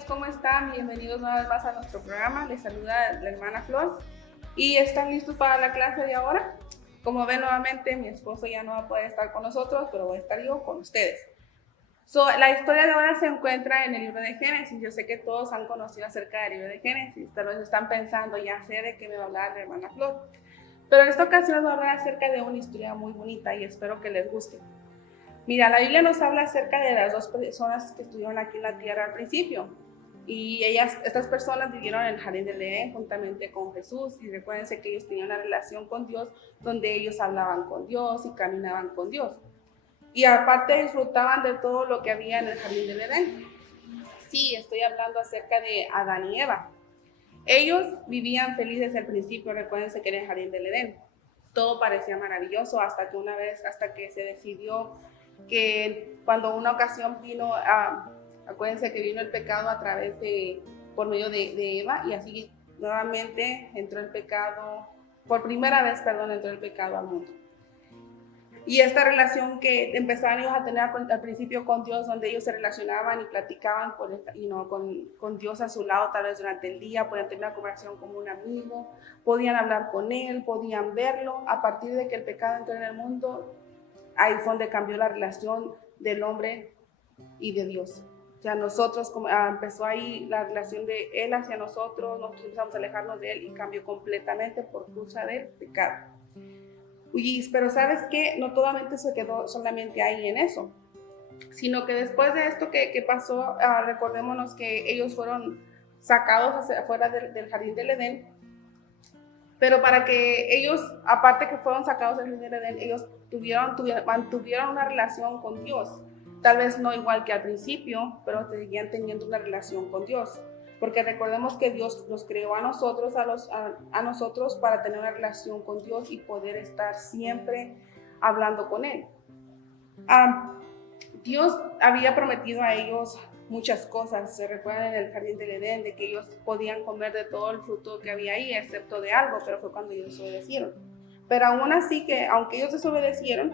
amigos, ¿cómo están? Bienvenidos una vez más a nuestro programa. Les saluda la hermana Flor. ¿Y están listos para la clase de ahora? Como ven, nuevamente mi esposo ya no va a poder estar con nosotros, pero voy a estar yo con ustedes. La historia de ahora se encuentra en el libro de Génesis. Yo sé que todos han conocido acerca del libro de Génesis. Tal vez están pensando, ya sé de qué me va a hablar la hermana Flor. Pero en esta ocasión voy a hablar acerca de una historia muy bonita y espero que les guste. Mira, la Biblia nos habla acerca de las dos personas que estuvieron aquí en la tierra al principio. Y estas personas vivieron en el jardín del Edén juntamente con Jesús. Y recuérdense que ellos tenían una relación con Dios donde ellos hablaban con Dios y caminaban con Dios. Y aparte disfrutaban de todo lo que había en el jardín del Edén. Sí, estoy hablando acerca de Adán y Eva. Ellos vivían felices desde el principio. Recuérdense que en el jardín del Edén todo parecía maravilloso hasta que se decidió que cuando una ocasión acuérdense que vino el pecado por medio de Eva, y así nuevamente entró el pecado, por primera vez, entró el pecado al mundo. Y esta relación que empezaron ellos a tener al principio con Dios, donde ellos se relacionaban y platicaban con Dios a su lado, tal vez durante el día, podían tener una conversación como un amigo, podían hablar con Él, podían verlo. A partir de que el pecado entró en el mundo, ahí fue donde cambió la relación del hombre y de Dios. Ya nosotros, empezó ahí la relación de Él hacia nosotros empezamos a alejarnos de Él y cambió completamente por causa del pecado. Pero ¿sabes qué? No totalmente se quedó solamente ahí en eso, sino que después de esto que pasó, recordémonos que ellos fueron sacados hacia afuera del jardín del Edén, pero para que ellos, aparte que fueron sacados del jardín del Edén, ellos mantuvieron una relación con Dios, tal vez no igual que al principio, pero seguían teniendo una relación con Dios. Porque recordemos que Dios nos creó a nosotros para tener una relación con Dios y poder estar siempre hablando con Él. Dios había prometido a ellos muchas cosas. Se recuerdan en el jardín del Edén de que ellos podían comer de todo el fruto que había ahí, excepto de algo, pero fue cuando ellos desobedecieron. Pero aún así, aunque ellos desobedecieron,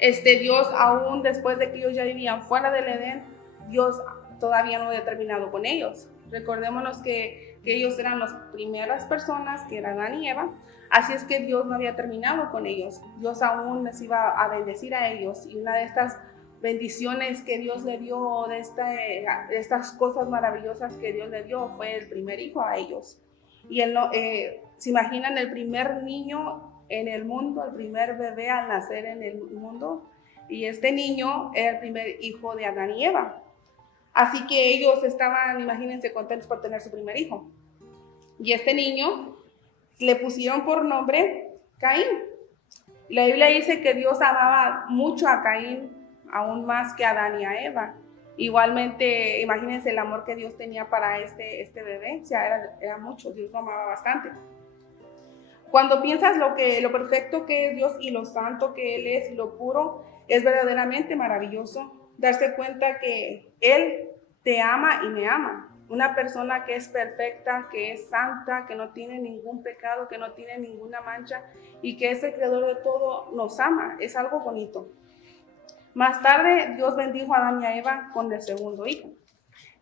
Dios, aún después de que ellos ya vivían fuera del Edén, Dios todavía no había terminado con ellos. Recordémonos que ellos eran las primeras personas, que eran Adán y Eva, así es que Dios no había terminado con ellos. Dios aún les iba a bendecir a ellos, y una de estas bendiciones que Dios le dio, de estas cosas maravillosas que Dios le dio, fue el primer hijo a ellos. Y se imaginan el primer niño en el mundo, el primer bebé al nacer en el mundo, y este niño era el primer hijo de Adán y Eva. Así que ellos estaban, imagínense, contentos por tener su primer hijo. Y este niño le pusieron por nombre Caín. La Biblia dice que Dios amaba mucho a Caín, aún más que a Adán y a Eva. Igualmente, imagínense el amor que Dios tenía para este bebé, o sea, era mucho, Dios lo amaba bastante. Cuando piensas lo perfecto que es Dios y lo santo que Él es y lo puro, es verdaderamente maravilloso darse cuenta que Él te ama y me ama. Una persona que es perfecta, que es santa, que no tiene ningún pecado, que no tiene ninguna mancha y que es el creador de todo, nos ama. Es algo bonito. Más tarde, Dios bendijo a Adán y a Eva con el segundo hijo.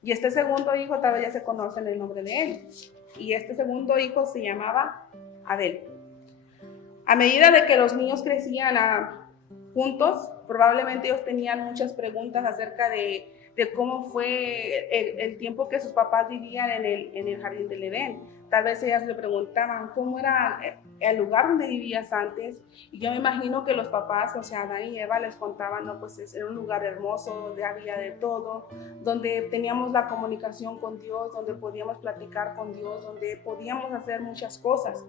Y este segundo hijo tal vez ya se conoce en el nombre de él. Y este segundo hijo se llamaba Abel. A medida de que los niños crecían juntos, probablemente ellos tenían muchas preguntas acerca de cómo fue el tiempo que sus papás vivían en el jardín del Edén. Tal vez ellas le preguntaban cómo era el lugar donde vivías antes. Y yo me imagino que los papás, o sea, Adán y Eva, les contaban, no, pues era un lugar hermoso, donde había de todo, donde teníamos la comunicación con Dios, donde podíamos platicar con Dios, donde podíamos hacer muchas cosas.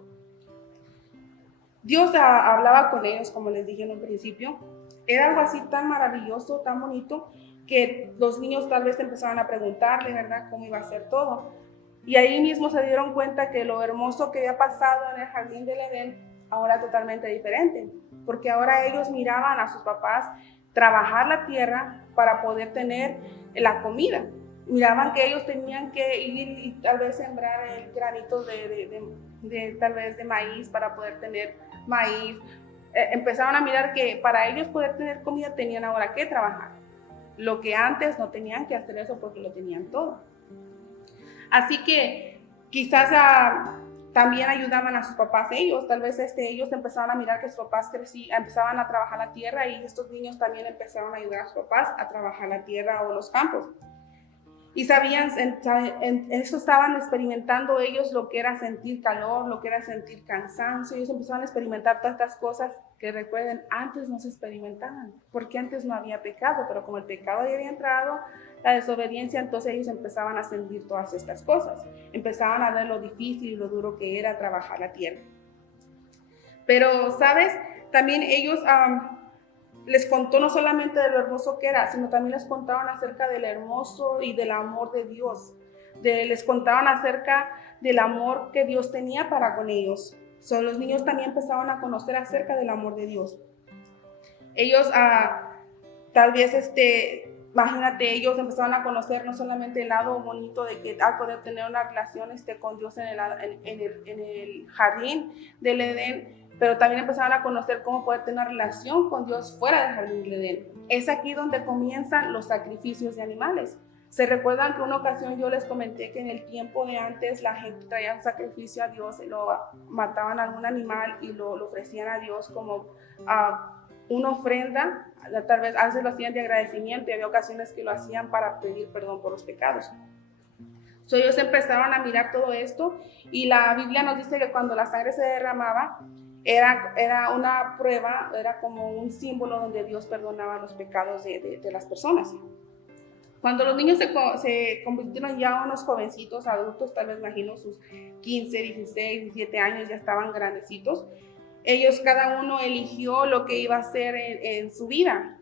Dios hablaba con ellos, como les dije en un principio. Era algo así tan maravilloso, tan bonito, que los niños tal vez empezaban a preguntarle, ¿verdad?, cómo iba a ser todo. Y ahí mismo se dieron cuenta que lo hermoso que había pasado en el jardín del Edén ahora es totalmente diferente, porque ahora ellos miraban a sus papás trabajar la tierra para poder tener la comida. Miraban que ellos tenían que ir y tal vez sembrar granitos tal vez de maíz para poder tener maíz. Empezaron a mirar que para ellos poder tener comida tenían ahora que trabajar. lo que antes no tenían que hacer eso porque lo tenían todo. Así que quizás también ayudaban a sus papás ellos, tal vez ellos empezaban a mirar que sus papás empezaban a trabajar la tierra y estos niños también empezaron a ayudar a sus papás a trabajar la tierra o los campos. Y sabían, en eso estaban experimentando ellos lo que era sentir calor, lo que era sentir cansancio. Ellos empezaban a experimentar tantas cosas que recuerden, antes no se experimentaban, porque antes no había pecado, pero como el pecado ya había entrado, la desobediencia, entonces ellos empezaban a sentir todas estas cosas. Empezaban a ver lo difícil y lo duro que era trabajar la tierra. Pero, ¿sabes? También ellos les contó no solamente de lo hermoso que era, sino también les contaban acerca del hermoso y del amor de Dios. Les contaban acerca del amor que Dios tenía para con ellos. Los niños también empezaban a conocer acerca del amor de Dios. Ellos tal vez imagínate, ellos empezaron a conocer no solamente el lado bonito de que al poder tener una relación con Dios en el jardín del Edén, pero también empezaron a conocer cómo poder tener una relación con Dios fuera del jardín del Edén. Es aquí donde comienzan los sacrificios de animales. Se recuerdan que una ocasión yo les comenté que en el tiempo de antes la gente traía un sacrificio a Dios, mataban a algún animal y lo ofrecían a Dios como una ofrenda. Tal vez a veces lo hacían de agradecimiento y había ocasiones que lo hacían para pedir perdón por los pecados. Ellos empezaron a mirar todo esto y la Biblia nos dice que cuando la sangre se derramaba era una prueba, era como un símbolo donde Dios perdonaba los pecados de las personas. Cuando los niños se convirtieron ya unos jovencitos adultos, tal vez imagino sus 15, 16, 17 años, ya estaban grandecitos, ellos cada uno eligió lo que iba a hacer en su vida.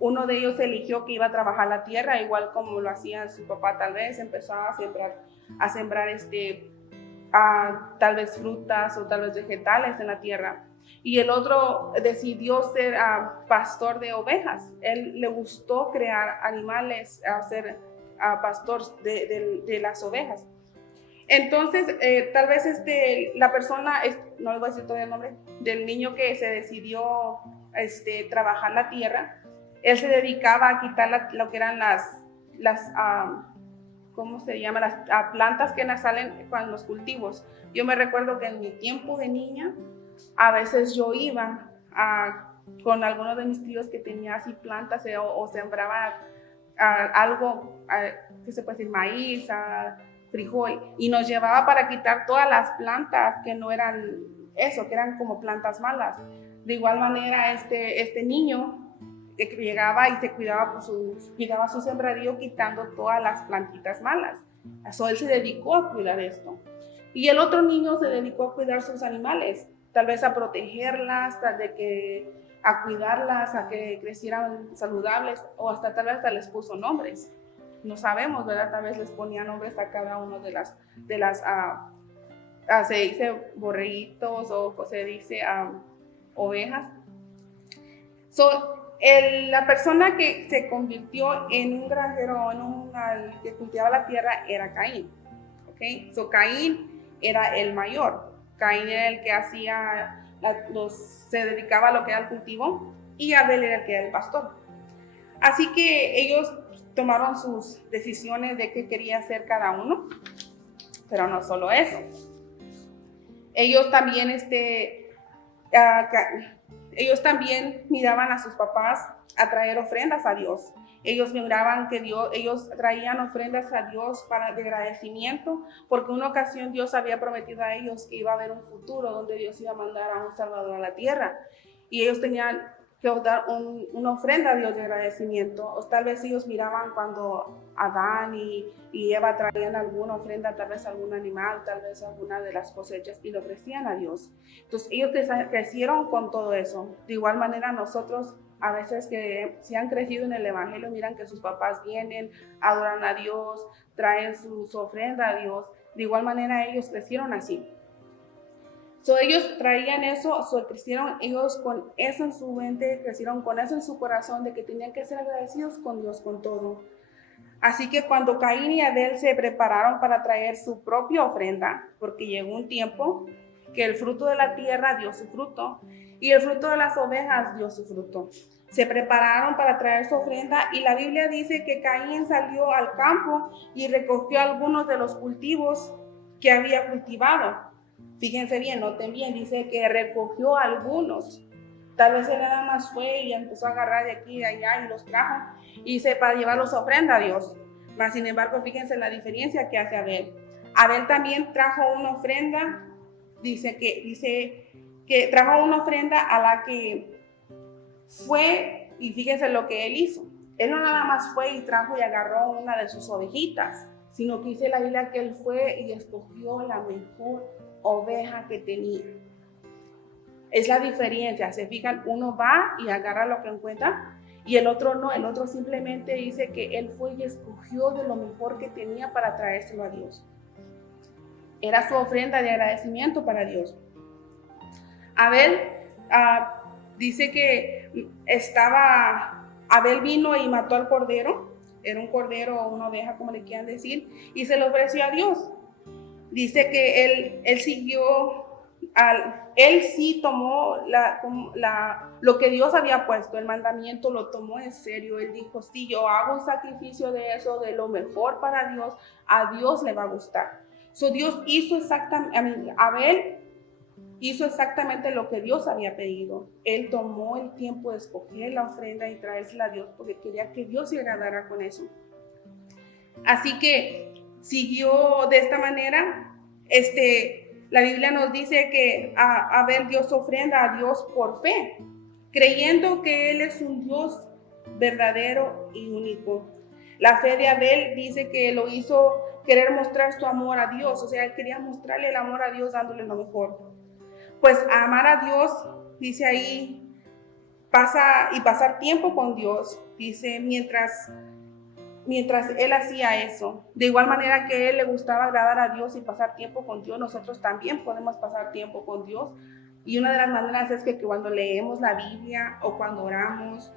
Uno de ellos eligió que iba a trabajar la tierra, igual como lo hacía su papá tal vez, empezó a sembrar tal vez frutas o tal vez vegetales en la tierra. Y el otro decidió ser pastor de ovejas. Él le gustó crear animales, ser pastor de las ovejas. Entonces, tal vez la persona, no le voy a decir todavía el nombre, del niño que se decidió trabajar la tierra, él se dedicaba a quitar lo que eran las ¿cómo se llama? Las plantas que salen con los cultivos. Yo me recuerdo que en mi tiempo de niña, a veces yo iba con algunos de mis tíos que tenía así plantas o sembraba algo, ¿qué se puede decir? Maíz, frijol, y nos llevaba para quitar todas las plantas que no eran eso, que eran como plantas malas. De igual manera, este niño que llegaba y se cuidaba su sembradío quitando todas las plantitas malas. Él se dedicó a cuidar esto. Y el otro niño se dedicó a cuidar sus animales, tal vez a protegerlas, a cuidarlas, a que crecieran saludables, o hasta tal vez les puso nombres. No sabemos, ¿verdad? Tal vez les ponía nombres a cada uno de las se dice borreguitos o se dice ovejas. La persona que se convirtió en un granjero, que cultivaba la tierra, era Caín. ¿Okay? Caín era el mayor. Caín era el que se dedicaba a lo que era el cultivo, y Abel era el que era el pastor. Así que ellos tomaron sus decisiones de qué quería hacer cada uno, pero no solo eso. Ellos también miraban a sus papás a traer ofrendas a Dios. Ellos miraban que ellos traían ofrendas a Dios de agradecimiento, porque en una ocasión Dios había prometido a ellos que iba a haber un futuro donde Dios iba a mandar a un Salvador a la tierra. Y ellos tenían que dar una ofrenda a Dios de agradecimiento. O tal vez ellos miraban cuando Adán y Eva traían alguna ofrenda, tal vez algún animal, tal vez alguna de las cosechas, y lo ofrecían a Dios. Entonces ellos crecieron con todo eso. De igual manera nosotros, a veces que si han crecido en el evangelio, miran que sus papás vienen, adoran a Dios, traen su ofrenda a Dios. De igual manera ellos crecieron así. Ellos traían eso, crecieron ellos con eso en su mente, crecieron con eso en su corazón, de que tenían que ser agradecidos con Dios con todo. Así que cuando Caín y Abel se prepararon para traer su propia ofrenda, porque llegó un tiempo que el fruto de la tierra dio su fruto y el fruto de las ovejas dio su fruto. Se prepararon para traer su ofrenda y la Biblia dice que Caín salió al campo y recogió algunos de los cultivos que había cultivado. Fíjense bien, noten bien, dice que recogió algunos. Tal vez él nada más fue y empezó a agarrar de aquí y de allá y los trajo para llevarlos a ofrenda a Dios. Mas sin embargo, fíjense la diferencia que hace Abel. Abel también trajo una ofrenda, dice que trajo una ofrenda a la que fue, y fíjense lo que él hizo. Él no nada más fue y trajo y agarró una de sus ovejitas, sino que dice la Biblia que él fue y escogió la mejor oveja que tenía. Es la diferencia, se fijan, uno va y agarra lo que encuentra y el otro no, el otro simplemente dice que él fue y escogió de lo mejor que tenía para traérselo a Dios. Era su ofrenda de agradecimiento para Dios. Abel dice que Abel vino y mató al cordero, era un cordero o una oveja, como le quieran decir, y se lo ofreció a Dios. Dice que él sí tomó lo que Dios había puesto, el mandamiento lo tomó en serio. Él dijo, si yo hago un sacrificio de eso, de lo mejor para Dios, a Dios le va a gustar. Dios hizo Abel hizo exactamente lo que Dios había pedido. Él tomó el tiempo de escoger la ofrenda y traérsela a Dios porque quería que Dios se agradara con eso. Así que siguió de esta manera. La Biblia nos dice que Abel dio su ofrenda a Dios por fe, creyendo que Él es un Dios verdadero y único. La fe de Abel dice que lo hizo querer mostrar su amor a Dios, o sea, él quería mostrarle el amor a Dios dándole lo mejor. Pues amar a Dios, dice ahí, pasar tiempo con Dios, dice, mientras él hacía eso. De igual manera que a él le gustaba agradar a Dios y pasar tiempo con Dios, nosotros también podemos pasar tiempo con Dios. Y una de las maneras es que cuando leemos la Biblia o cuando oramos,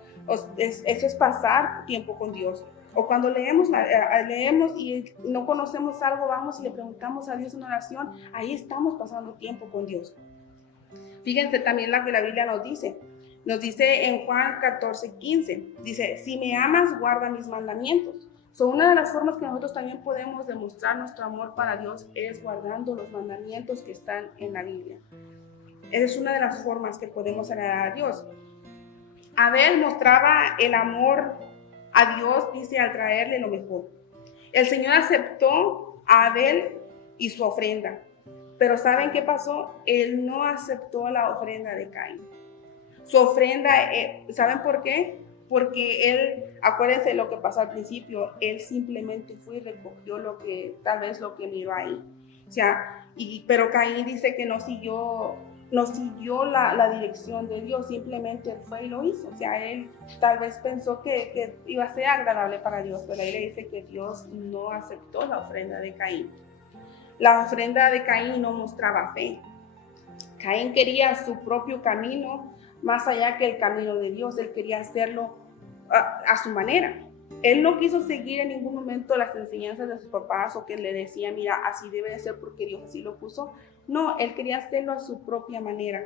eso es pasar tiempo con Dios. O cuando leemos y no conocemos algo, vamos y le preguntamos a Dios en oración, ahí estamos pasando tiempo con Dios. Fíjense también lo que la Biblia nos dice en Juan 14:15, dice, si me amas, guarda mis mandamientos. Una de las formas que nosotros también podemos demostrar nuestro amor para Dios es guardando los mandamientos que están en la Biblia. Esa es una de las formas que podemos agradar a Dios. Abel mostraba el amor a Dios, dice, al traerle lo mejor. El Señor aceptó a Abel y su ofrenda. Pero ¿saben qué pasó? Él no aceptó la ofrenda de Caín. Su ofrenda, ¿saben por qué? Porque él, acuérdense lo que pasó al principio, él simplemente fue y recogió tal vez lo que miró ahí. O sea, pero Caín dice que no siguió la dirección de Dios, simplemente él fue y lo hizo. O sea, él tal vez pensó que iba a ser agradable para Dios, pero ahí le dice que Dios no aceptó la ofrenda de Caín. La ofrenda de Caín no mostraba fe. Caín quería su propio camino, más allá que el camino de Dios. Él quería hacerlo a su manera. Él no quiso seguir en ningún momento las enseñanzas de sus papás o que le decían, mira, así debe de ser porque Dios así lo puso. No, él quería hacerlo a su propia manera.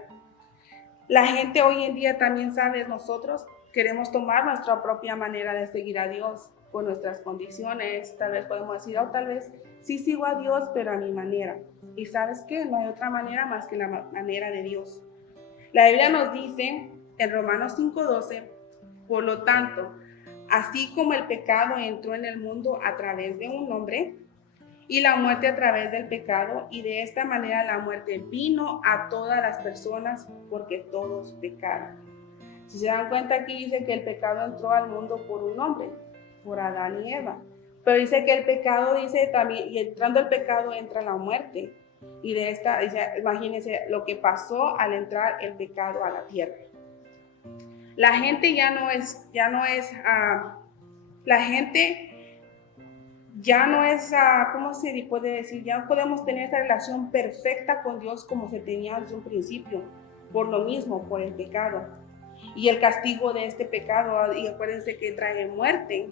La gente hoy en día también sabe, nosotros queremos tomar nuestra propia manera de seguir a Dios con nuestras condiciones. Tal vez podemos decir, tal vez sí sigo a Dios, pero a mi manera. Y ¿sabes qué? No hay otra manera más que la manera de Dios. La Biblia nos dice en Romanos 5:12, por lo tanto, así como el pecado entró en el mundo a través de un hombre, y la muerte a través del pecado, y de esta manera la muerte vino a todas las personas porque todos pecaron. Si se dan cuenta, aquí dice que el pecado entró al mundo por un hombre, por Adán y Eva. Pero dice que el pecado, dice también, y entrando el pecado entra la muerte. Y de esta, imagínense lo que pasó al entrar el pecado a la tierra. La gente ya no es, ¿cómo se puede decir? Ya no podemos tener esa relación perfecta con Dios como se tenía desde un principio, por lo mismo, por el pecado. Y el castigo de este pecado, y acuérdense que trae muerte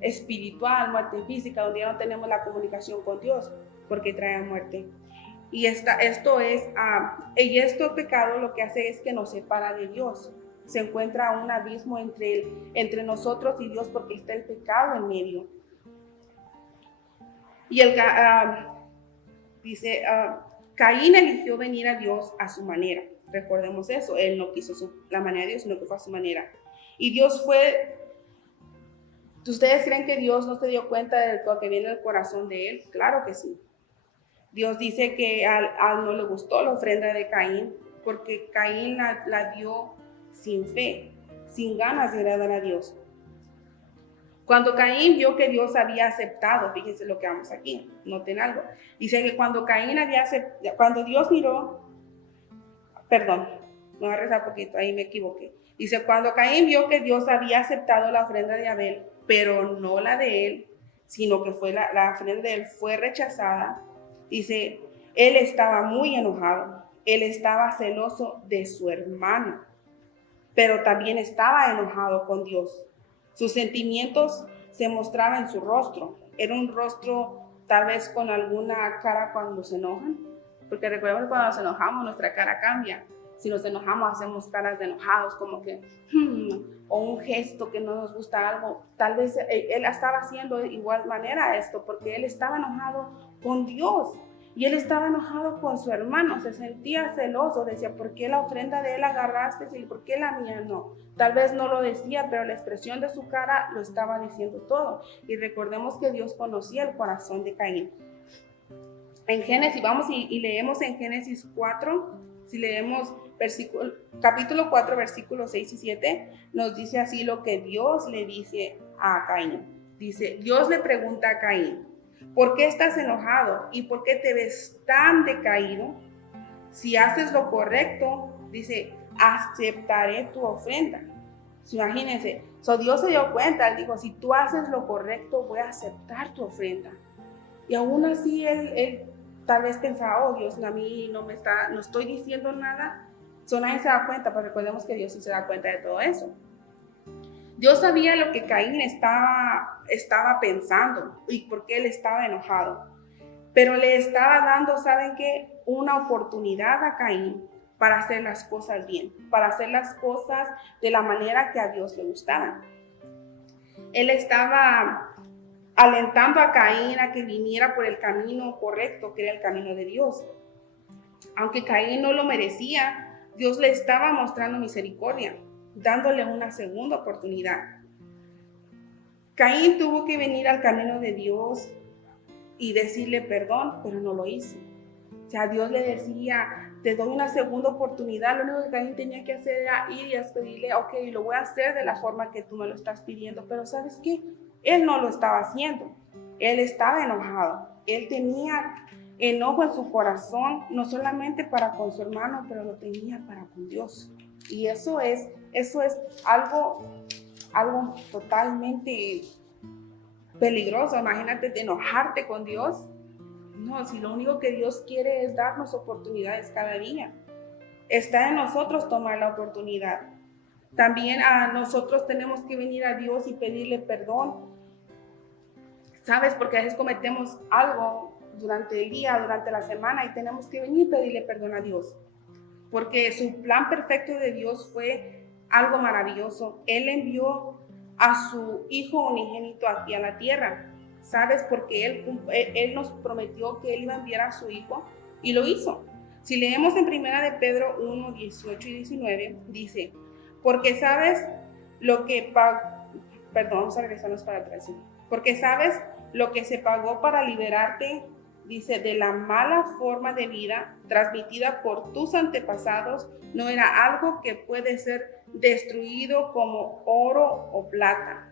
espiritual, muerte física, donde ya no tenemos la comunicación con Dios, porque trae muerte. Y este pecado lo que hace es que nos separa de Dios. se encuentra un abismo entre nosotros y Dios porque está el pecado en medio. Y dice, Caín eligió venir a Dios a su manera. Recordemos eso, él no quiso la manera de Dios, sino que fue a su manera. Y Dios fue... ¿Ustedes creen que Dios no se dio cuenta de lo que viene del corazón de él? Claro que sí. Dios dice que a él no le gustó la ofrenda de Caín, porque Caín la dio sin fe, sin ganas de agradar a Dios. Cuando Caín vio que Dios había aceptado, fíjense lo que vamos aquí, noten algo. Dice que cuando Dios miró, perdón, me voy a rezar poquito, ahí me equivoqué. Dice, cuando Caín vio que Dios había aceptado la ofrenda de Abel, pero no la de él, sino que fue la ofrenda de él fue rechazada, dice, él estaba muy enojado, él estaba celoso de su hermano, pero también estaba enojado con Dios. Sus sentimientos se mostraban en su rostro. Era un rostro tal vez con alguna cara cuando se enojan, porque recuerden que cuando nos enojamos nuestra cara cambia. Si nos enojamos hacemos caras de enojados, como que o un gesto que no nos gusta algo. Tal vez él estaba haciendo de igual manera esto, porque él estaba enojado con Dios. Y él estaba enojado con su hermano, se sentía celoso, decía, ¿por qué la ofrenda de él agarraste y por qué la mía no? Tal vez no lo decía, pero la expresión de su cara lo estaba diciendo todo. Y recordemos que Dios conocía el corazón de Caín. En Génesis, vamos y leemos en Génesis 4, si leemos capítulo 4, versículos 6 y 7, nos dice así lo que Dios le dice a Caín. Dice, Dios le pregunta a Caín, ¿por qué estás enojado y por qué te ves tan decaído? Si haces lo correcto, dice, aceptaré tu ofrenda. Imagínense, Dios se dio cuenta, él dijo, si tú haces lo correcto, voy a aceptar tu ofrenda. Y aún así él tal vez pensaba, oh Dios, a mí no estoy diciendo nada. Nadie se da cuenta, pero recordemos que Dios sí se da cuenta de todo eso. Dios sabía lo que Caín estaba pensando y por qué él estaba enojado. Pero le estaba dando, ¿saben qué? Una oportunidad a Caín para hacer las cosas bien, para hacer las cosas de la manera que a Dios le gustaban. Él estaba alentando a Caín a que viniera por el camino correcto, que era el camino de Dios. Aunque Caín no lo merecía, Dios le estaba mostrando misericordia, dándole una segunda oportunidad. Caín tuvo que venir al camino de Dios y decirle perdón, pero no lo hizo. O sea, Dios le decía, te doy una segunda oportunidad. Lo único que Caín tenía que hacer era ir y pedirle, ok, lo voy a hacer de la forma que tú me lo estás pidiendo. Pero ¿sabes qué? Él no lo estaba haciendo. Él estaba enojado. Él tenía enojo en su corazón, no solamente para con su hermano, pero lo tenía para con Dios. Y eso es algo totalmente peligroso. Imagínate de enojarte con Dios. No, si lo único que Dios quiere es darnos oportunidades cada día. Está en nosotros tomar la oportunidad. También a nosotros tenemos que venir a Dios y pedirle perdón. ¿Sabes? Porque a veces cometemos algo durante el día, durante la semana, y tenemos que venir y pedirle perdón a Dios. Porque su plan perfecto de Dios fue algo maravilloso. Él envió a su Hijo unigénito aquí a la tierra. ¿Sabes? Porque él nos prometió que Él iba a enviar a su Hijo y lo hizo. Si leemos en 1 de Pedro 1, 18 y 19, dice, porque sabes lo que vamos a regresarnos para atrás. Porque sabes lo que se pagó para liberarte, dice, de la mala forma de vida transmitida por tus antepasados, no era algo que puede ser destruido como oro o plata.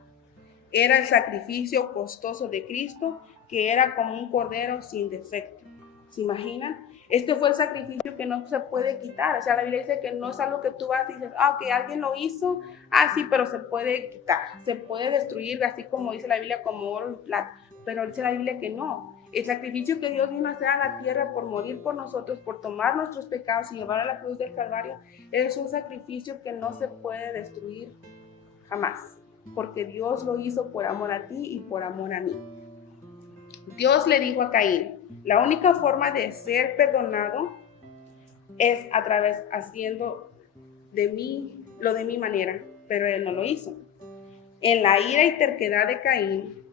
Era el sacrificio costoso de Cristo, que era como un cordero sin defecto. ¿Se imaginan? Este fue el sacrificio que no se puede quitar. O sea, la Biblia dice que no es algo que tú vas y dices, ok, alguien lo hizo, sí, pero se puede quitar, se puede destruir, así como dice la Biblia, como oro y plata. Pero dice la Biblia que no. El sacrificio que Dios vino a hacer a la tierra por morir por nosotros, por tomar nuestros pecados y llevar a la cruz del Calvario, es un sacrificio que no se puede destruir jamás, porque Dios lo hizo por amor a ti y por amor a mí. Dios le dijo a Caín, la única forma de ser perdonado es haciendo de mí lo de mi manera, pero él no lo hizo. En la ira y terquedad de Caín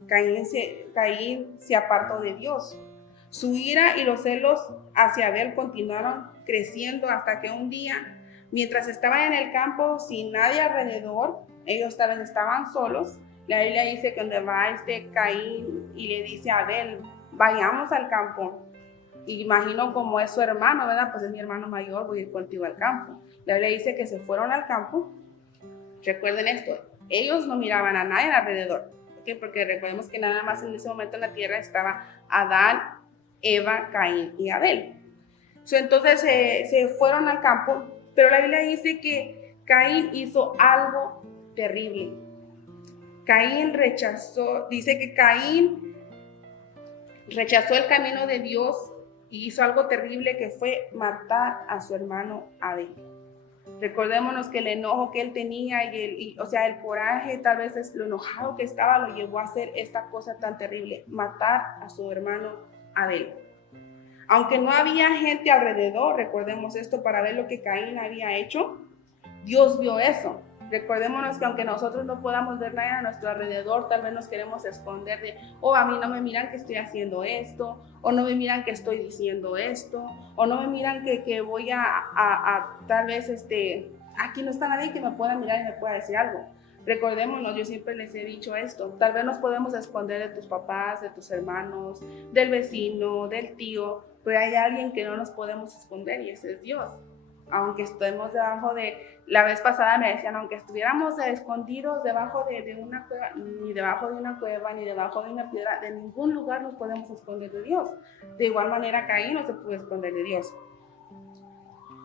se apartó de Dios. Su ira y los celos hacia Abel continuaron creciendo hasta que un día, mientras estaban en el campo sin nadie alrededor, ellos tal vez estaban solos. La Biblia dice que donde va Caín y le dice a Abel, vayamos al campo. Y imagino como es su hermano, ¿verdad? Pues es mi hermano mayor, voy a ir contigo al campo. La Biblia dice que se fueron al campo. Recuerden esto, ellos no miraban a nadie alrededor, ¿okay? Porque recordemos que nada más en ese momento en la tierra estaba Adán, Eva, Caín y Abel. Entonces se fueron al campo, pero la Biblia dice que Caín hizo algo terrible. Caín dice que Caín rechazó el camino de Dios y hizo algo terrible, que fue matar a su hermano Abel. Recordémonos que el enojo que él tenía el coraje, tal vez es lo enojado que estaba, lo llevó a hacer esta cosa tan terrible, matar a su hermano Abel. Aunque no había gente alrededor, recordemos esto, para ver lo que Caín había hecho, Dios vio eso. Recordémonos que aunque nosotros no podamos ver nada a nuestro alrededor, tal vez nos queremos esconder de, a mí no me miran que estoy haciendo esto, o no me miran que estoy diciendo esto, o no me miran que voy a tal vez, aquí no está nadie que me pueda mirar y me pueda decir algo. Recordémonos, yo siempre les he dicho esto, tal vez nos podemos esconder de tus papás, de tus hermanos, del vecino, del tío, pero hay alguien que no nos podemos esconder y ese es Dios. Aunque estemos debajo la vez pasada me decían, aunque estuviéramos escondidos debajo de una cueva, ni debajo de una cueva, ni debajo de una piedra, de ningún lugar nos podemos esconder de Dios. De igual manera Caín no se pudo esconder de Dios.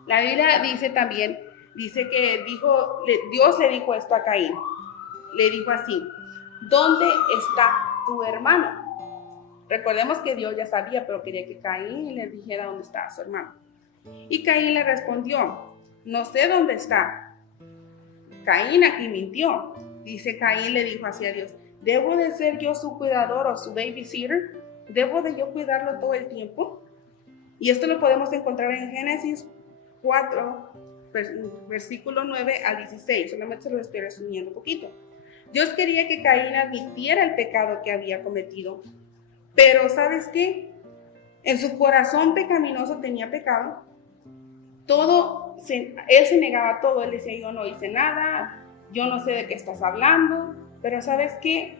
La Biblia dice también, que Dios le dijo esto a Caín, le dijo así, ¿dónde está tu hermano? Recordemos que Dios ya sabía, pero quería que Caín le dijera dónde estaba su hermano. Y Caín le respondió, no sé dónde está. Caín aquí mintió. Dice Caín le dijo así a Dios, ¿debo de ser yo su cuidador o su babysitter? ¿Debo de yo cuidarlo todo el tiempo? Y esto lo podemos encontrar en Génesis 4, versículo 9 al 16. Solamente se lo estoy resumiendo un poquito. Dios quería que Caín admitiera el pecado que había cometido. Pero ¿sabes qué? En su corazón pecaminoso tenía pecado. Él se negaba todo, él decía, yo no hice nada, yo no sé de qué estás hablando, pero ¿sabes qué?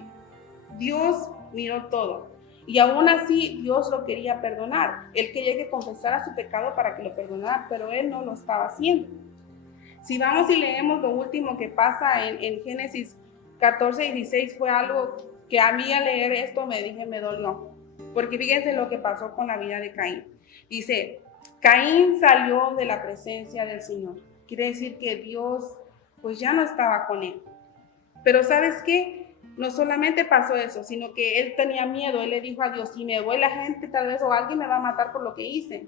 Dios miró todo y aún así Dios lo quería perdonar. Él quería que confesara su pecado para que lo perdonara, pero él no lo estaba haciendo. Si vamos y leemos lo último que pasa en Génesis 14 y 16, fue algo que a mí al leer esto me dolió, porque fíjense lo que pasó con la vida de Caín. Dice, Caín salió de la presencia del Señor. Quiere decir que Dios pues ya no estaba con él. Pero ¿sabes qué? No solamente pasó eso, sino que él tenía miedo. Él le dijo a Dios, si me voy la gente tal vez o alguien me va a matar por lo que hice.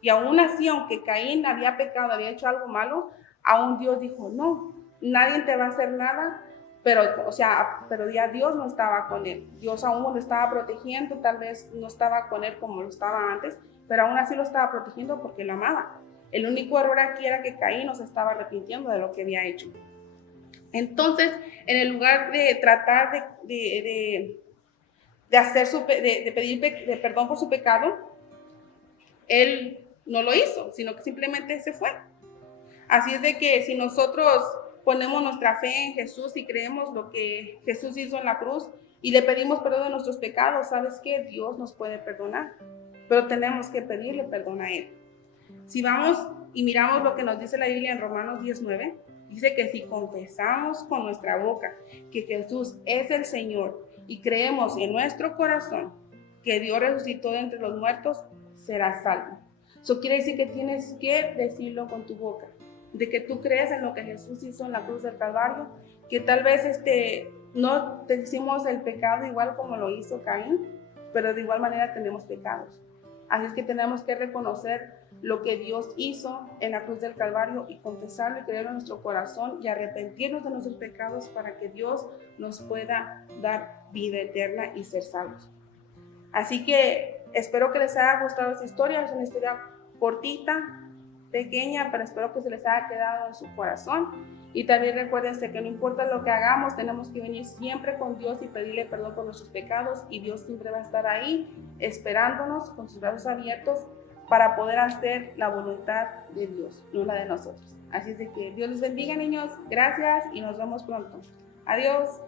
Y aún así, aunque Caín había pecado, había hecho algo malo, aún Dios dijo, no, nadie te va a hacer nada. Pero ya Dios no estaba con él. Dios aún lo estaba protegiendo, tal vez no estaba con él como lo estaba antes, pero aún así lo estaba protegiendo porque lo amaba. El único error aquí era que Caín no se estaba arrepintiendo de lo que había hecho. Entonces, en el lugar de tratar de pedir perdón por su pecado, él no lo hizo, sino que simplemente se fue. Así es de que si nosotros ponemos nuestra fe en Jesús y creemos lo que Jesús hizo en la cruz y le pedimos perdón de nuestros pecados, ¿sabes qué? Dios nos puede perdonar, pero tenemos que pedirle perdón a Él. Si vamos y miramos lo que nos dice la Biblia en Romanos 19, dice que si confesamos con nuestra boca que Jesús es el Señor y creemos en nuestro corazón que Dios resucitó de entre los muertos, serás salvo. Eso quiere decir que tienes que decirlo con tu boca, de que tú crees en lo que Jesús hizo en la cruz del Calvario, que tal vez no te hicimos el pecado igual como lo hizo Caín, pero de igual manera tenemos pecados. Así es que tenemos que reconocer lo que Dios hizo en la cruz del Calvario y confesarlo y creerlo en nuestro corazón y arrepentirnos de nuestros pecados para que Dios nos pueda dar vida eterna y ser salvos. Así que espero que les haya gustado esta historia. Es una historia cortita, pequeña, pero espero que se les haya quedado en su corazón Y también recuérdense que no importa lo que hagamos, tenemos que venir siempre con Dios y pedirle perdón por nuestros pecados, y Dios siempre va a estar ahí esperándonos con sus brazos abiertos para poder hacer la voluntad de Dios, no la de nosotros. Así es de que Dios les bendiga, niños. Gracias y nos vemos pronto. Adiós.